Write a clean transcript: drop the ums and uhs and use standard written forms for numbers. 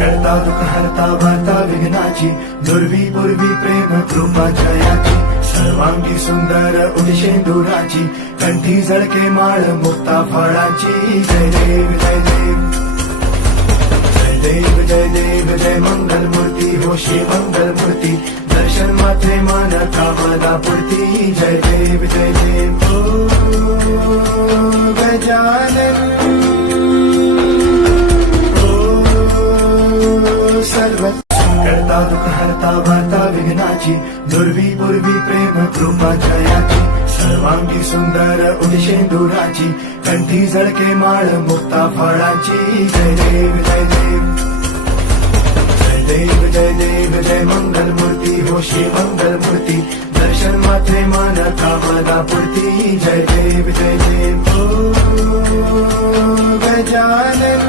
करता दुःख हरता वार्ता विघ्नाची, दुर्वी पूर्वी प्रेम कृपा जयाची, सर्वांगी सुंदर उदिशेंदुराची, कंठी झळके माळ मुक्ता फळाची. जय देव जय देव जय देव जय देव जय मंगल मूर्ती, होशी मंगल मूर्ती, दर्शन मात्रे मान कामना पूर्ती. जय देव जय देव ओ गजानन सर्व करता दुःख हरता वार्ता विघ्नाची, दुर्वी पूर्वी प्रेम कृपा जयाची, सर्वांगी सुंदर उदिशेंदुराची, कंठी झळके माळ मुक्ता फळाची. जय देव जय देव जय देव जय देव जय मंगल मूर्ती, होशी मंगल मूर्ती, दर्शन मात्रे मान कामना पूर्ती. जय देव जय देव ओ गजानन